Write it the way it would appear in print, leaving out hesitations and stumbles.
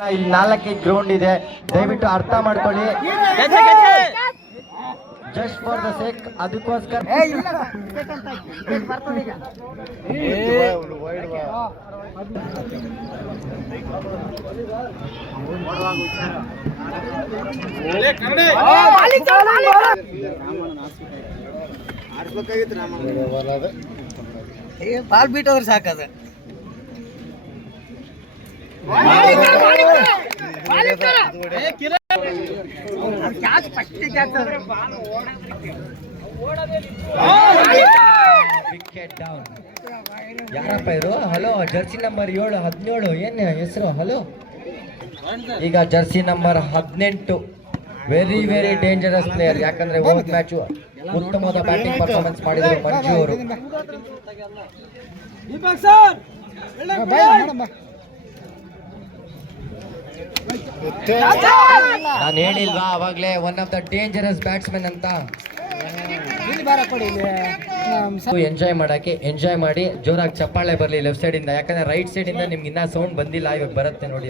ಇಲ್ಲಿ 4 ಗ್ರೌಂಡ್ ಇದೆ, ದಯವಿಟ್ಟು ಅರ್ಥ ಮಾಡ್ಕೊಳ್ಳಿ. ಜಸ್ಟ್ ಫಾರ್ ದ ಸೇಕ್, ಅದಕ್ಕೋಸ್ಕರ ಬಾಲ್ ಬಿಟ್ಟೋದ್ರೆ ಸಾಕದ. ಯಾರಪ್ಪ ಇರು? ಹಲೋ, ಜರ್ಸಿ ನಂಬರ್ 7 17 ಏನ್ ಹೆಸರು? ಹಲೋ, ಈಗ Jersey number 18 very very dangerous player. ಯಾಕಂದ್ರೆ ಹೋದ್ ಮ್ಯಾಚ್ ಉತ್ತಮವಾದ ಬ್ಯಾಟಿಂಗ್ ಪರ್ಫಾರ್ಮೆನ್ಸ್ ಮಾಡಿದ್ರು ಮಂಜು ಅವರು. ನಾನು ಹೇಳಿಲ್ವಾ ಅವಾಗ್ಲೇ one of the dangerous batsman ಅಂತ. ಎಂಜಾಯ್ ಮಾಡಕ್ಕೆ ಎಂಜಾಯ್ ಮಾಡಿ, ಜೋರಾಗಿ ಚಪ್ಪಾಳೆ ಬರ್ಲಿ ಲೆಫ್ಟ್ ಸೈಡ್ ಇಂದ. ಯಾಕಂದ್ರೆ ರೈಟ್ ಸೈಡ್ ಇಂದ ನಿಮ್ಗೆ ಇನ್ನ ಸೌಂಡ್ ಬಂದಿಲ್ಲ, ಇವಾಗ ಬರುತ್ತೆ ನೋಡಿ.